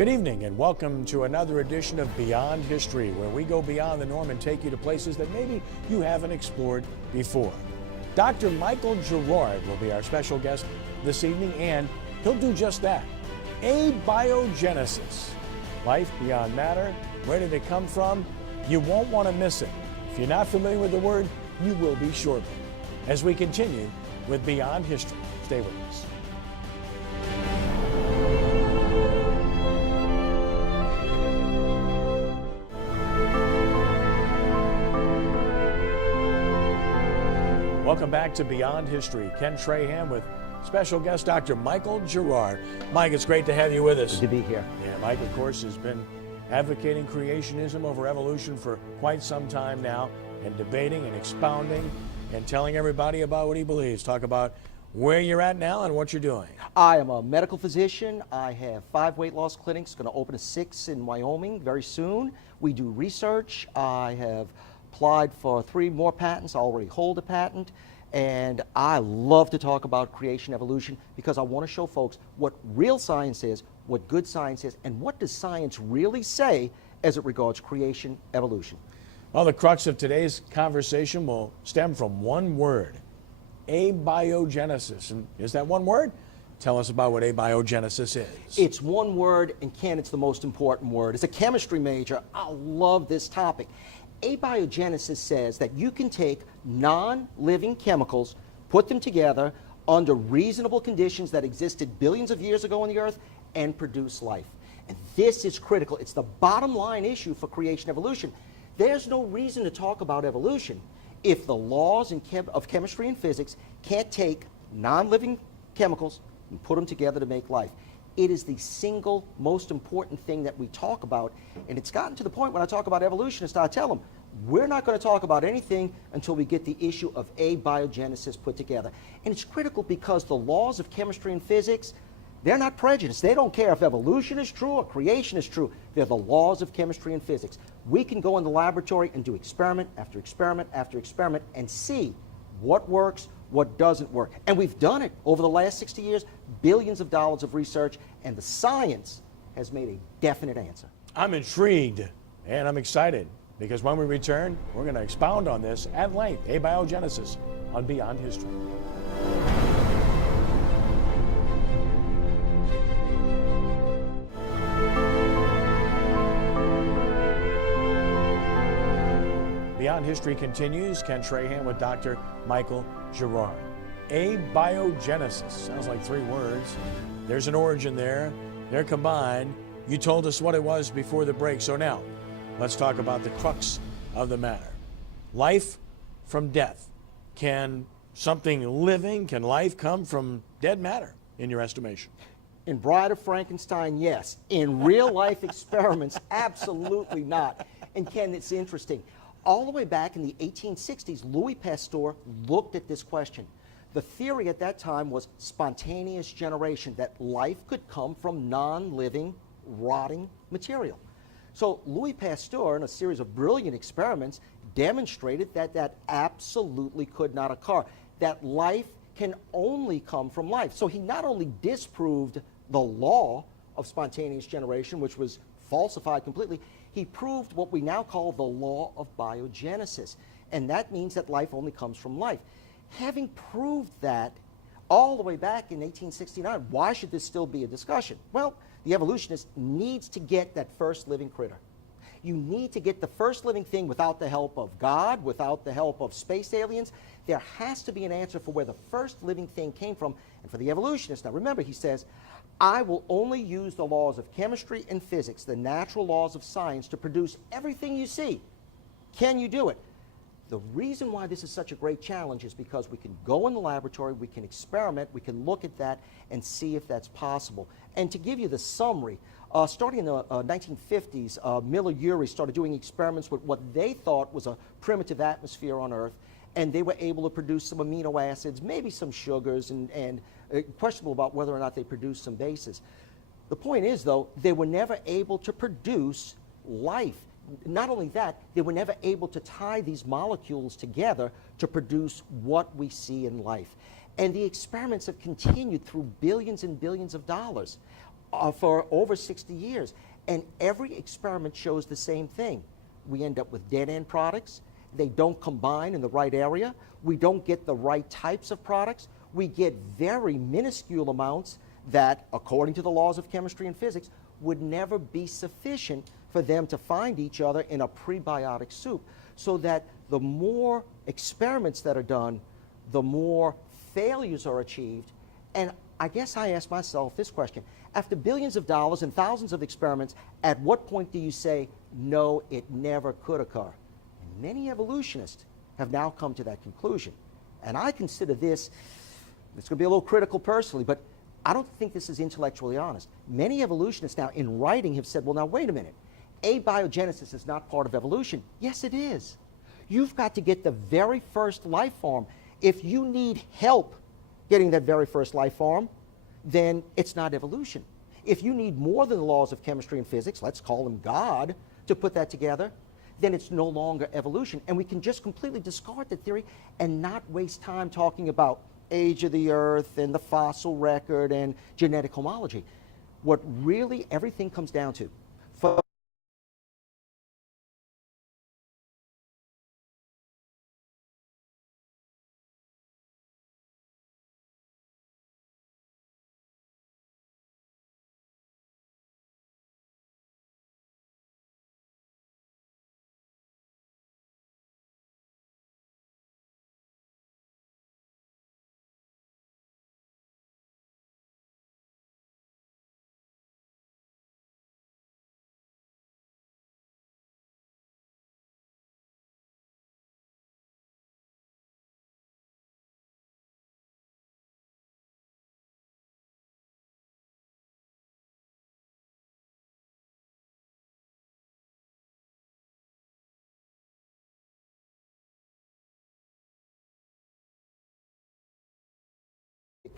Good evening and welcome to another edition of Beyond History, where we go beyond the norm and take you to places that maybe you haven't explored before. Dr. Michael Gerard will be our special guest this evening, and he'll do just that. Abiogenesis. Life beyond matter. Where did it come from? You won't want to miss it. If you're not familiar with the word, you will be shortly. As we continue with Beyond History. Stay with us. Welcome back to Beyond History. Ken Trahan with special guest Dr. Michael Gerard. Mike, it's great to have you with us. Good to be here. Yeah, Mike, of course, has been advocating creationism over evolution for quite some time now, and debating and expounding and telling everybody about what he believes. Talk about where you're at now and what you're doing. I am a medical physician. I have 5 weight loss clinics, going to open a 6th in Wyoming very soon. We do research. I have applied for 3 more patents. I already hold a patent. And I love to talk about creation evolution because I want to show folks what real science is, what good science is, and what does science really say as it regards creation evolution. Well, the crux of today's conversation will stem from one word, abiogenesis. And is that one word? Tell us about what abiogenesis is. It's one word, and Ken, it's the most important word. As a chemistry major, I love this topic. Abiogenesis says that you can take non-living chemicals, put them together under reasonable conditions that existed billions of years ago on the earth, and produce life. And this is critical. It's the bottom line issue for creation evolution. There's no reason to talk about evolution if the laws of chemistry and physics can't take non-living chemicals and put them together to make life. It is the single most important thing that we talk about, and it's gotten to the point when I talk about evolutionists, I tell them, we're not going to talk about anything until we get the issue of abiogenesis put together. And it's critical because the laws of chemistry and physics, they're not prejudiced. They don't care if evolution is true or creation is true. They're the laws of chemistry and physics. We can go in the laboratory and do experiment after experiment after experiment and see what works, what doesn't work. And we've done it over the last 60 years, billions of dollars of research, and the science has made a definite answer. I'm intrigued and I'm excited because when we return, we're going to expound on this at length, abiogenesis, on Beyond History. Beyond History continues. Ken Trahan with Dr. Michael Gerard. Abiogenesis. Sounds like 3 words. There's an origin there. They're combined. You told us what it was before the break. So now, let's talk about the crux of the matter. Life from death. Can something living, can life come from dead matter, in your estimation? In Bride of Frankenstein, yes. In real life experiments, absolutely not. And Ken, it's interesting. All the way back in the 1860s, Louis Pasteur looked at this question. The theory at that time was spontaneous generation, that life could come from non-living, rotting material. So Louis Pasteur, in a series of brilliant experiments, demonstrated that that absolutely could not occur, that life can only come from life. So he not only disproved the law of spontaneous generation, which was falsified completely, he proved what we now call the law of biogenesis. And that means that life only comes from life. Having proved that all the way back in 1869, why should this still be a discussion? Well, the evolutionist needs to get that first living critter. You need to get the first living thing without the help of God, without the help of space aliens. There has to be an answer for where the first living thing came from. And for the evolutionist, now remember, he says, I will only use the laws of chemistry and physics, the natural laws of science, to produce everything you see. Can you do it? The reason why this is such a great challenge is because we can go in the laboratory, we can experiment, we can look at that and see if that's possible. And to give you the summary, starting in the 1950s, Miller Urey started doing experiments with what they thought was a primitive atmosphere on Earth, and they were able to produce some amino acids, maybe some sugars, and questionable about whether or not they produced some bases. The point is, though, they were never able to produce life. Not only that, they were never able to tie these molecules together to produce what we see in life. And the experiments have continued through billions and billions of dollars. for over 60 years. And every experiment shows the same thing. We end up with dead-end products. They don't combine in the right area. We don't get the right types of products. We get very minuscule amounts that, according to the laws of chemistry and physics, would never be sufficient for them to find each other in a prebiotic soup. So that the more experiments that are done, the more failures are achieved. And I guess I ask myself this question. After billions of dollars and thousands of experiments, at what point do you say, no, it never could occur? And many evolutionists have now come to that conclusion. And I consider this, it's going to be a little critical personally, but I don't think this is intellectually honest. Many evolutionists now in writing have said, well, now wait a minute. Abiogenesis is not part of evolution. Yes, it is. You've got to get the very first life form. If you need help getting that very first life form, then it's not evolution. If you need more than the laws of chemistry and physics, let's call them God, to put that together, then it's no longer evolution. And we can just completely discard the theory and not waste time talking about age of the earth and the fossil record and genetic homology. What really everything comes down to,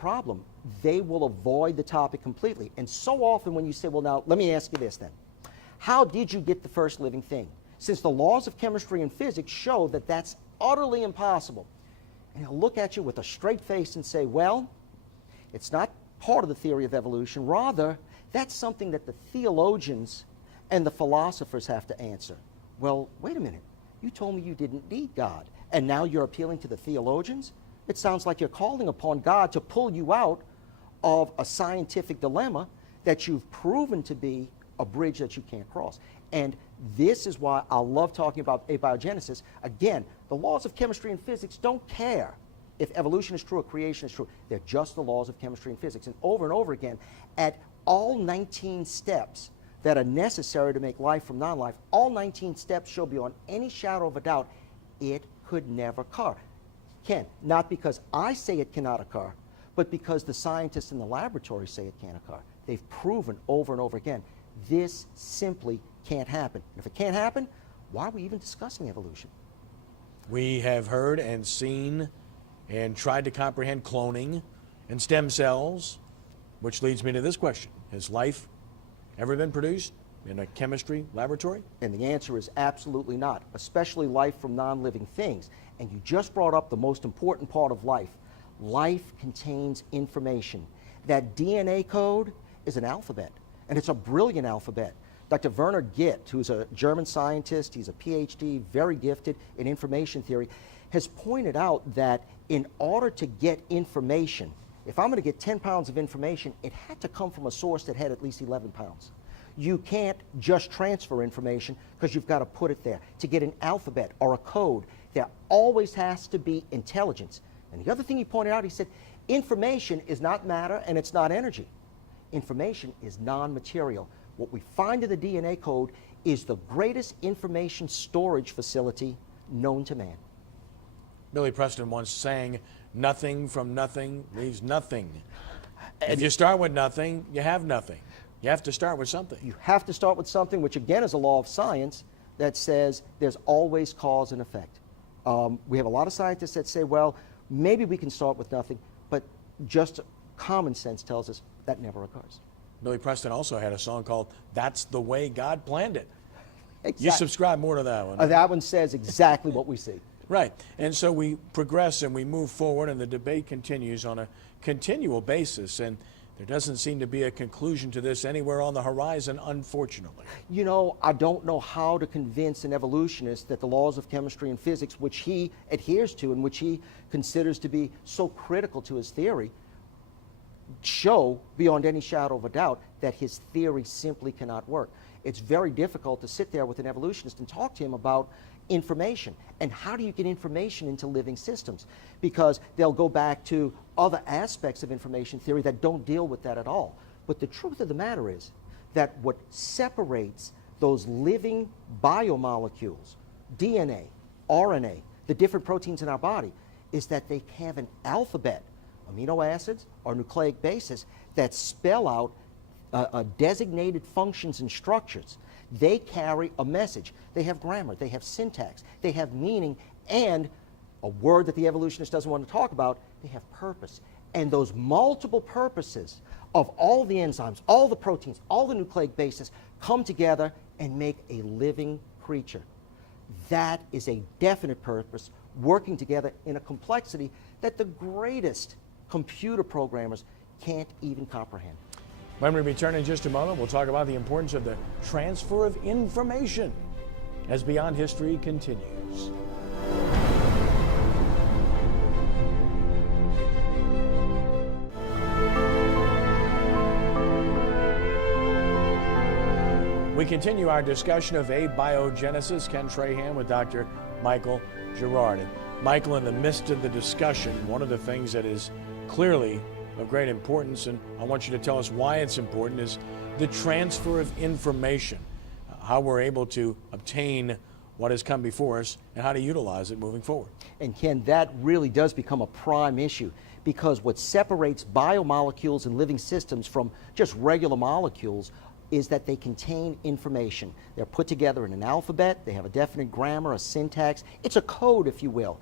problem, they will avoid the topic completely. And so often when you say, well, now, let me ask you this then. How did you get the first living thing? Since the laws of chemistry and physics show that that's utterly impossible. And he'll look at you with a straight face and say, well, it's not part of the theory of evolution. Rather, that's something that the theologians and the philosophers have to answer. Well, wait a minute. You told me you didn't need God, and now you're appealing to the theologians? It sounds like you're calling upon God to pull you out of a scientific dilemma that you've proven to be a bridge that you can't cross. And this is why I love talking about abiogenesis. Again, the laws of chemistry and physics don't care if evolution is true or creation is true. They're just the laws of chemistry and physics. And over again, at all 19 steps that are necessary to make life from non-life, all 19 steps show beyond any shadow of a doubt it could never occur. Ken, not because I say it cannot occur, but because the scientists in the laboratory say it can't occur. They've proven over and over again, this simply can't happen. And if it can't happen, why are we even discussing evolution? We have heard and seen and tried to comprehend cloning and stem cells, which leads me to this question. Has life ever been produced in a chemistry laboratory? And the answer is absolutely not, especially life from non-living things. And you just brought up the most important part of life. Life contains information. That DNA code is an alphabet, and it's a brilliant alphabet. Dr. Werner Gitt, who's a German scientist, he's a PhD, very gifted in information theory, has pointed out that in order to get information, if I'm going to get 10 pounds of information, it had to come from a source that had at least 11 pounds. You can't just transfer information because you've got to put it there. To get an alphabet or a code, there always has to be intelligence. And the other thing he pointed out, he said, information is not matter and it's not energy. Information is non-material. What we find in the DNA code is the greatest information storage facility known to man. Billy Preston once sang, nothing from nothing leaves nothing. If you start with nothing, you have nothing. You have to start with something. You have to start with something, which again is a law of science that says there's always cause and effect. We have a lot of scientists that say, well, maybe we can start with nothing, but just common sense tells us that never occurs. Billy Preston also had a song called That's the Way God Planned It. Exactly. You subscribe more to that one. That one says exactly what we see. Right. And so we progress and we move forward, and the debate continues on a continual basis. And there doesn't seem to be a conclusion to this anywhere on the horizon, unfortunately. You know, I don't know how to convince an evolutionist that the laws of chemistry and physics, which he adheres to and which he considers to be so critical to his theory, show beyond any shadow of a doubt that his theory simply cannot work. It's very difficult to sit there with an evolutionist and talk to him about information and how do you get information into living systems, because they'll go back to other aspects of information theory that don't deal with that at all. But the truth of the matter is that what separates those living biomolecules, DNA, RNA, the different proteins in our body, is that they have an alphabet, amino acids or nucleic bases, that spell out designated functions and structures. They carry a message. They have grammar, they have syntax, they have meaning, and a word that the evolutionist doesn't want to talk about, they have purpose. And those multiple purposes of all the enzymes, all the proteins, all the nucleic bases come together and make a living creature. That is a definite purpose working together in a complexity that the greatest computer programmers can't even comprehend. When we return in just a moment, we'll talk about the importance of the transfer of information as Beyond History continues. We continue our discussion of abiogenesis. Ken Trahan with Dr. Michael Gerard. And Michael, in the midst of the discussion, one of the things that is clearly of great importance, and I want you to tell us why it's important, is the transfer of information, how we're able to obtain what has come before us and how to utilize it moving forward. And Ken, that really does become a prime issue, because what separates biomolecules and living systems from just regular molecules is that they contain information. They're put together in an alphabet, they have a definite grammar, a syntax. It's a code, if you will.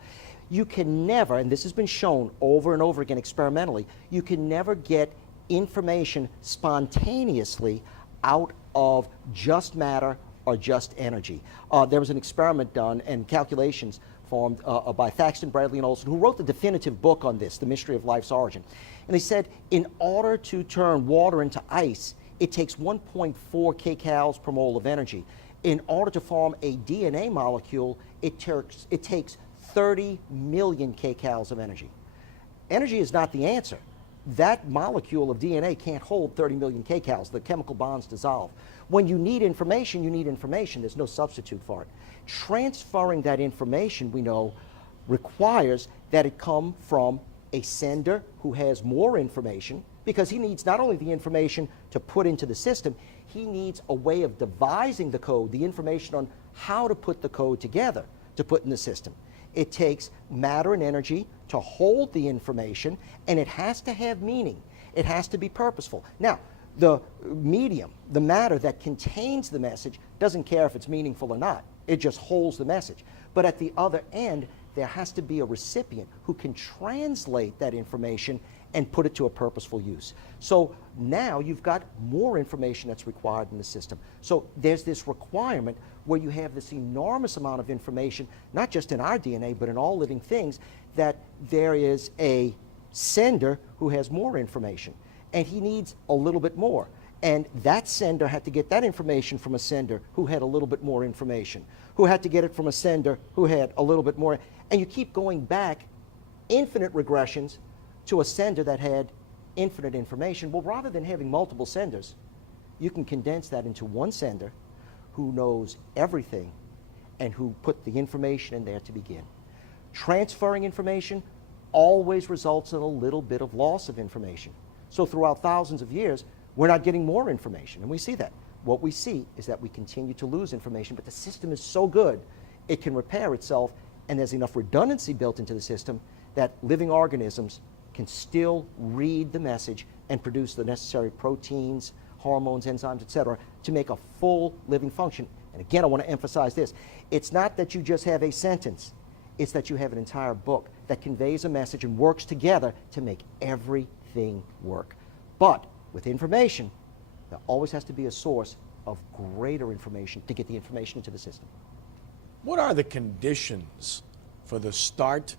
You can never, and this has been shown over and over again experimentally, you can never get information spontaneously out of just matter or just energy. There was an experiment done and calculations formed by Thaxton, Bradley, and Olson, who wrote the definitive book on this, The Mystery of Life's Origin. And they said in order to turn water into ice, it takes 1.4 kcals per mole of energy. In order to form a DNA molecule, it takes 30 million kcals of energy. Energy is not the answer. That molecule of DNA can't hold 30 million kcals. The chemical bonds dissolve. When you need information, you need information. There's no substitute for it. Transferring that information, we know, requires that it come from a sender who has more information, because he needs not only the information to put into the system, he needs a way of devising the code, the information on how to put the code together to put in the system. It takes matter and energy to hold the information, and it has to have meaning. It has to be purposeful. Now, the medium, the matter that contains the message, doesn't care if it's meaningful or not. It just holds the message. But at the other end, there has to be a recipient who can translate that information and put it to a purposeful use. So now you've got more information that's required in the system. So there's this requirement where you have this enormous amount of information, not just in our DNA, but in all living things, that there is a sender who has more information, and he needs a little bit more. And that sender had to get that information from a sender who had a little bit more information, who had to get it from a sender who had a little bit more. And you keep going back infinite regressions to a sender that had infinite information. Well, rather than having multiple senders, you can condense that into one sender who knows everything and who put the information in there to begin. Transferring information always results in a little bit of loss of information. So throughout thousands of years, we're not getting more information, and we see that. What we see is that we continue to lose information, but the system is so good, it can repair itself, and there's enough redundancy built into the system that living organisms can still read the message and produce the necessary proteins, hormones, enzymes, etc., to make a full living function. And again, I want to emphasize this. It's not that you just have a sentence. It's that you have an entire book that conveys a message and works together to make everything work. But with information, there always has to be a source of greater information to get the information into the system. What are the conditions for the start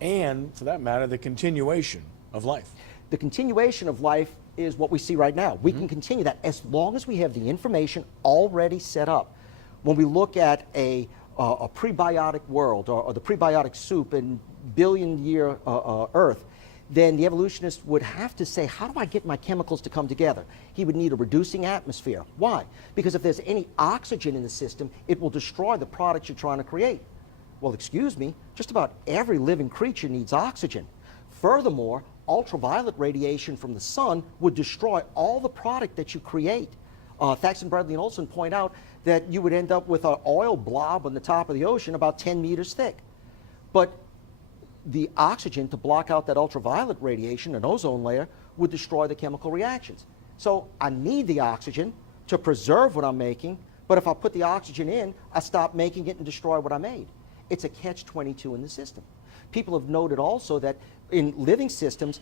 and, for that matter, the continuation of life? The continuation of life is what we see right now. We can continue that as long as we have the information already set up. When we look at a prebiotic world or the prebiotic soup in billion-year Earth, then the evolutionist would have to say, how do I get my chemicals to come together? He would need a reducing atmosphere. Why? Because if there's any oxygen in the system, it will destroy the products you're trying to create. Well, excuse me, just about every living creature needs oxygen. Furthermore, ultraviolet radiation from the sun would destroy all the product that you create. Thaxton, Bradley, and Olson point out that you would end up with an oil blob on the top of the ocean about 10 meters thick. But the oxygen to block out that ultraviolet radiation, an ozone layer, would destroy the chemical reactions. So I need the oxygen to preserve what I'm making, but if I put the oxygen in, I stop making it and destroy what I made. It's a catch-22 in the system. People have noted also that in living systems,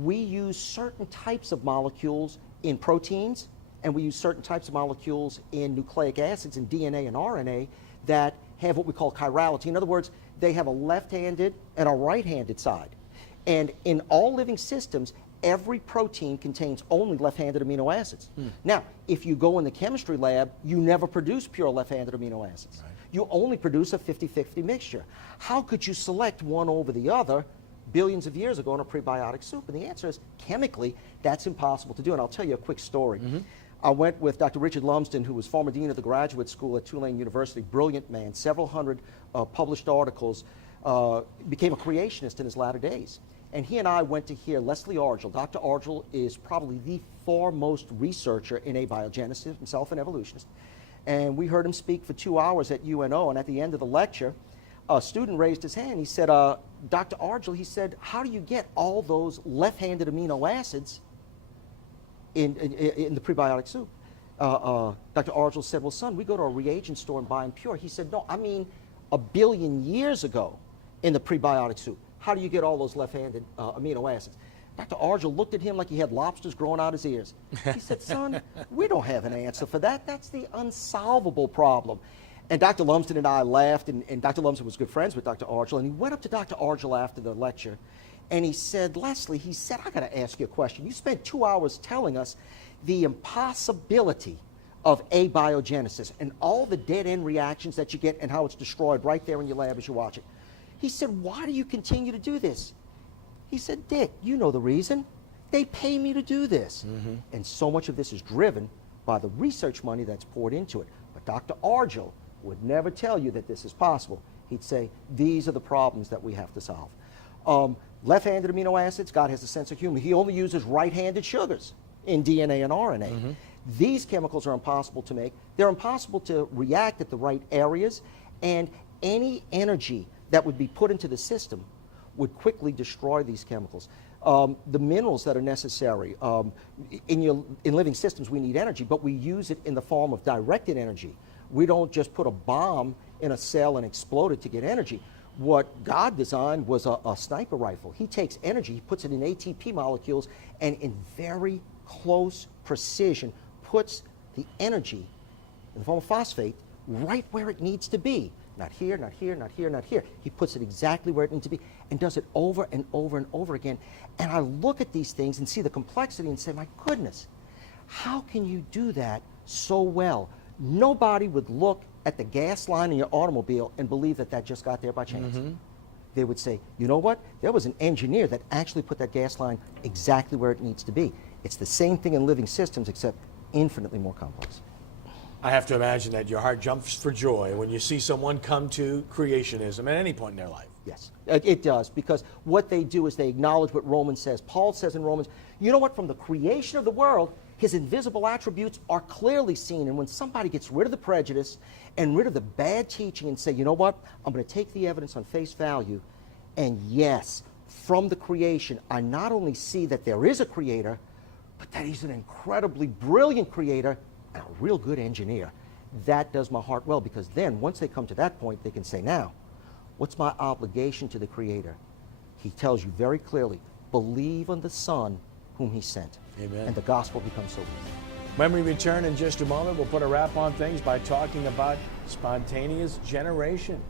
we use certain types of molecules in proteins, and we use certain types of molecules in nucleic acids and DNA and RNA that have what we call chirality. In other words, they have a left-handed and a right-handed side. And in all living systems, every protein contains only left-handed amino acids. Now, if you go in the chemistry lab, you never produce pure left-handed amino acids. Right. You only produce a 50-50 mixture. How could you select one over the other billions of years ago in a prebiotic soup? And the answer is, chemically, that's impossible to do. And I'll tell you a quick story. I went with Dr. Richard Lumsden, who was former dean of the graduate school at Tulane University, brilliant man, several hundred published articles, became a creationist in his latter days. And he and I went to hear Leslie Argel. Dr. Argel is probably the foremost researcher in abiogenesis, himself an evolutionist. And we heard him speak for 2 hours at UNO, and at the end of the lecture, a student raised his hand. He said, Dr. Argel, he said, how do you get all those left-handed amino acids in the prebiotic soup? Dr. Argel said, well, son, we go to a reagent store and buy them pure. He said, no, I mean a billion years ago in the prebiotic soup. How do you get all those left-handed amino acids? Dr. Argel looked at him like he had lobsters growing out his ears. He said, son, we don't have an answer for that. That's the unsolvable problem. And Dr. Lumsden and I laughed, and Dr. Lumsden was good friends with Dr. Argel, and he went up to Dr. Argel after the lecture, and he said, Leslie, he said, I got to ask you a question. You spent 2 hours telling us the impossibility of abiogenesis and all the dead-end reactions that you get and how it's destroyed right there in your lab as you watch it. He said, why do you continue to do this? He said, Dick, you know the reason. They pay me to do this. And so much of this is driven by the research money that's poured into it. But Dr. Argel would never tell you that this is possible. He'd say, these are the problems that we have to solve. Left-handed amino acids, God has a sense of humor. He only uses right-handed sugars in DNA and RNA. These chemicals are impossible to make. They're impossible to react at the right areas, and any energy that would be put into the system would quickly destroy these chemicals. The minerals that are necessary, in living systems we need energy, but we use it in the form of directed energy. We don't just put a bomb in a cell and explode it to get energy. What God designed was a sniper rifle. He takes energy, he puts it in ATP molecules, and in very close precision puts the energy in the form of phosphate right where it needs to be. Not here, not here, not here, not here. He puts it exactly where it needs to be and does it over and over and over again. And I look at these things and see the complexity and say, my goodness, how can you do that so well? Nobody would look at the gas line in your automobile and believe that that just got there by chance. They would say, you know what? There was an engineer that actually put that gas line exactly where it needs to be. It's the same thing in living systems, except infinitely more complex. I have to imagine that your heart jumps for joy when you see someone come to creationism at any point in their life. Yes, it does, because what they do is they acknowledge what Romans says. Paul says in Romans, you know what, from the creation of the world, his invisible attributes are clearly seen. And when somebody gets rid of the prejudice and rid of the bad teaching and say, you know what, I'm going to take the evidence on face value, and yes, from the creation, I not only see that there is a creator, but that he's an incredibly brilliant creator and a real good engineer. That does my heart well, because then once they come to that point, they can say, now, what's my obligation to the Creator? He tells you very clearly, believe on the Son whom he sent. Amen. And the gospel becomes so easy. When we return in just a moment, we'll put a wrap on things by talking about spontaneous generation.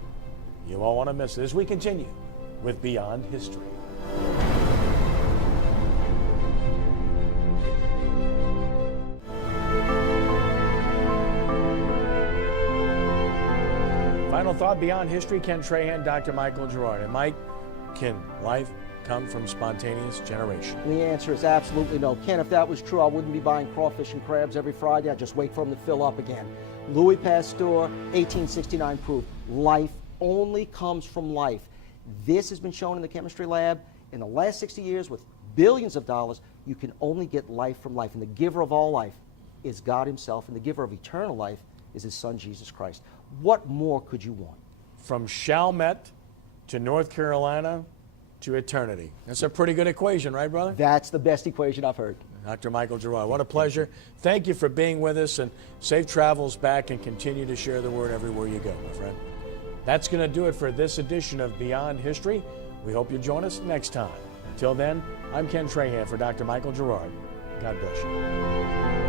You won't want to miss it as we continue with Beyond History. Final thought, Beyond History, Ken Trahan, Dr. Michael Gerard. And Mike, can life come from spontaneous generation? And the answer is absolutely no. Ken, if that was true, I wouldn't be buying crawfish and crabs every Friday. I'd just wait for them to fill up again. Louis Pasteur, 1869 proved life only comes from life. This has been shown in the chemistry lab. In the last 60 years, with billions of dollars, you can only get life from life. And the giver of all life is God himself, and the giver of eternal life is his son, Jesus Christ. What more could you want? From Chalmette to North Carolina to eternity. That's a pretty good equation, right, brother? That's the best equation I've heard. Dr. Michael Gerard, what a pleasure. Thank you for being with us, and safe travels back, and continue to share the word everywhere you go, my friend. That's going to do it for this edition of Beyond History. We hope you'll join us next time. Until then, I'm Ken Trahan for Dr. Michael Gerard. God bless you.